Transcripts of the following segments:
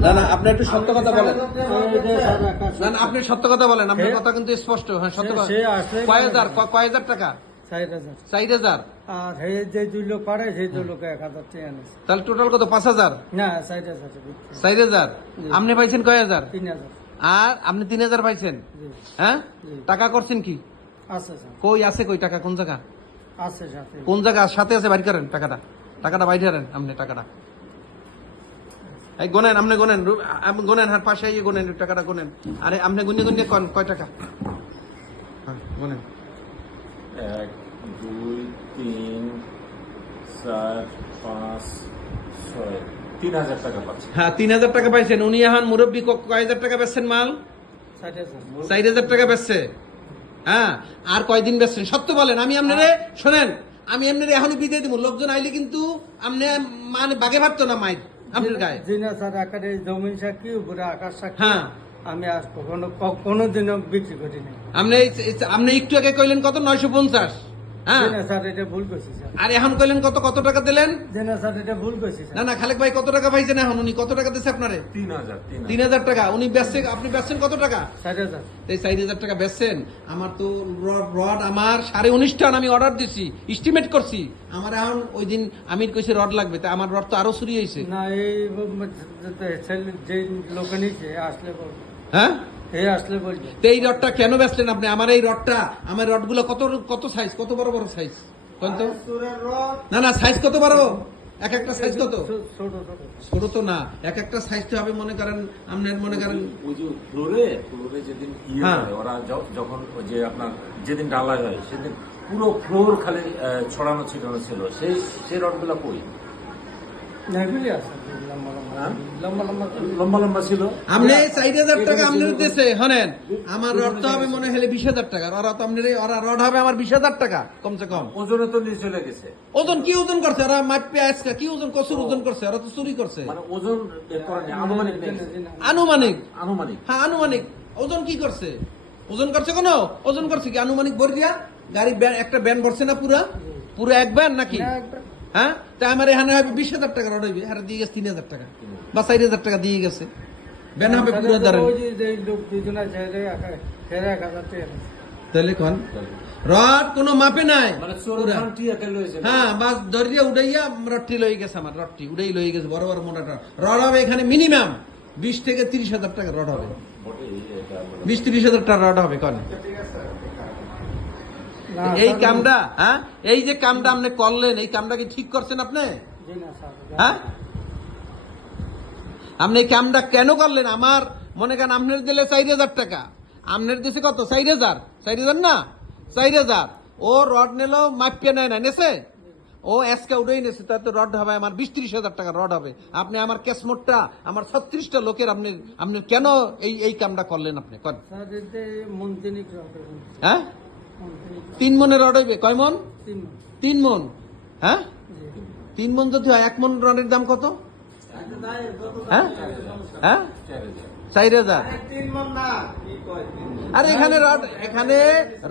না না আপনি একটু সত্য কথা বলেন। না না আপনি সত্য কথা বলেন। আপনার কথা কিন্তু স্পষ্ট হ্যাঁ সত্য কথা। কয় হাজার ক- কয় হাজার টাকা? চার হাজার। আর যে দুই লোক পারে সেই দুই লোক এক হাজার তাহলে টোটাল কত? পাঁচ হাজার? না হাজার। চার হাজার? আপনি পাইছেন কয় হাজার? তিন হাজার। আর আপনি তিন হাজার পাইছেন? হ্যাঁ? টাকা করছেন কি? কই আছে কই টাকা? কোন জায়গা? আছে কোন জায়গা? সাথে আছে বাইর করেন টাকাটা। টাকাটা বাইর করেন আপনি টাকাটা। গোনেন আপনি গোনেন গোনেন হ্যাঁ পাশে আইয়ে গোনেন টাকাটা গোনেন। আরে আপনি গুনে গুনে কন কয় টাকা? হ্যাঁ গোনেন। এক দুই তিন চার পাঁচ ছয়। তিন হাজার টাকা পাচ্ছি হ্যাঁ তিন হাজার টাকা পাইছেন। উনি এখন মুরব্বী কয় হাজার টাকা বেচছেন মাল? ষাট হাজার। চার হাজার টাকা বেচছে। হ্যাঁ আর কয়দিন বেচছেন? সত্য বলেন আমি আপনারে শোনেন আমি এমনি এখনই বিদায় দিব লোকজন আইলে কিন্তু আপনি মানে বাগে ভাবতো না মাইর আপনার গায়ে জি না আকারে জমিন সাক্ষী উপরে আকাশ সাক্ষী। হ্যাঁ। আমি আজ কখনো কোনোদিনও বিক্রি করিনি। আপনি এই- আপনি একটু আগে কইলেন কত? নয়শো পঞ্চাশ। হ্যাঁ। না স্যার এটা ভুল করছি আর এখন কইলেন কত কত টাকা দিলেন? না স্যার এটা ভুল করছি না না খালেক ভাই কত টাকা পাইছেন এখন? উনি কত টাকা দিচ্ছে আপনারে? তিন হাজার তিন তিন হাজার টাকা। উনি বেচছে আপনি বেচছেন কত টাকা? এই চার হাজার টাকা বেচছেন। আমার তো রড রড আমার সাড়ে উনিশ টন আমি অর্ডার দিছি এস্টিমেট করছি। আমার এখন ওই দিন আমি কইছি রড লাগবে তা আমার রড তো আরও চুরি হয়েছে না এই যে লোকে আসলে হ্যাঁ? এই আসলে বলবে তো এই রডটা কেন বেচলেন আপনি? আমার এই রডটা আমার রডগুলো কত কত সাইজ কত বড় বড় সাইজ না না সাইজ কত বড়? এক একটা সাইজ কত? ছোট ছোট ছোট। তো না। এক একটা সাইজ তো হবে মনে করেন আপনার মনে করেন। ওই যে ফ্লোরে ফ্লোরে যেদিন ইয়ে হ্যাঁ। হয় ওরা যখন ওই যে আপনার যেদিন ডালাই হয় সেদিন পুরো ফ্লোর খালি ছড়ানো ছিটানো ছিল। সেই সেই রডগুলো কই? আমার রড হবে মনে হলে বিশ হাজার টাকা ওরা তো ওরা রড হবে আমার বিশ হাজার টাকা কমসে কম। ওজনে তো নিয়ে চলে গেছে। ওজন কি ওজন করছে? ওরা মাঠ পেঁয়াজ কি ওজন কচুর ওজন করছে? ওরা তো চুরি করছে। মানে ওজন আনুমানিক নেই। আনুমানিক। আনুমানিক। হ্যাঁ আনুমানিক। ওজন কি করছে? ওজন করছে কোনো? ওজন করছে কি আনুমানিক ভরে দিয়া গাড়ি একটা ব্যান ভরছে না পুরা? পুরো এক ব্যান নাকি? হ্যাঁ? তা আমার এখানে হবে বিশ হাজার টাকা রড হইবে হারে দিয়ে গেছে তিন হাজার টাকা। বা চার হাজার টাকা দিয়ে গেছে। ব্যান হবে পুরো নিচ্ছে। তাহলে কোন? রড কোনো মাপে নাই। মানে হ্যাঁ বাস দরিয়া উড়াইয়া রডটি লই গেছে আমার রডটি। উড়াই লই গেছে বড় বড় মোটা রড। হবে এখানে মিনিমাম বিশ থেকে তিরিশ হাজার টাকা রড হবে। মানে- বিশ তিরিশ হাজার টাকা রড হবে কনে? না, এই স্যার, কামটা হ্যাঁ? এই যে কামটা আপনি করলেন এই কামটা কি ঠিক করছেন আপনি? হ্যাঁ? আপনি এই কামটা কেন করলেন? আমার মনে করেন আপনার দিলে চার হাজার টাকা। আপনার দিছে কত? চার হাজার। চার হাজার না? চার হাজার। ও রড নিল মাপিয়ে নেয় না নেছে? ও এসকে উঠেই নেছে তার তো রড হবে আমার বিশ ত্রিশ হাজার টাকা রড হবে। আপনি আমার ক্যাশমোটটা আমার ছত্রিশটা লোকের আপনি আপনি কেন এই এই কামটা করলেন আপনি? হ্যাঁ? তিন মনে রড হইবে কয় মন? তিন। মন। হ্যাঁ? তিন মন যদি হয় এক মন রডের দাম কত? হ্যাঁ? হ্যাঁ? চার হাজার। আর এখানে রড এখানে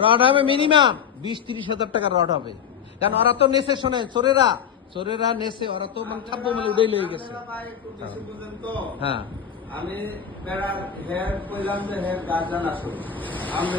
রড হবে মিনিমাম বিশ তিরিশ হাজার টাকা রড হবে। কারণ ওরা তো নেছে শোনে চোরেরা। চোরেরা নেছে ওরা তো মানে খাদ্য মিলে উড়াই লয়ে গেছে। হ্যাঁ। আমি হেয়ার কইলাম যে হেয়ার গার্জেন আসুন আমি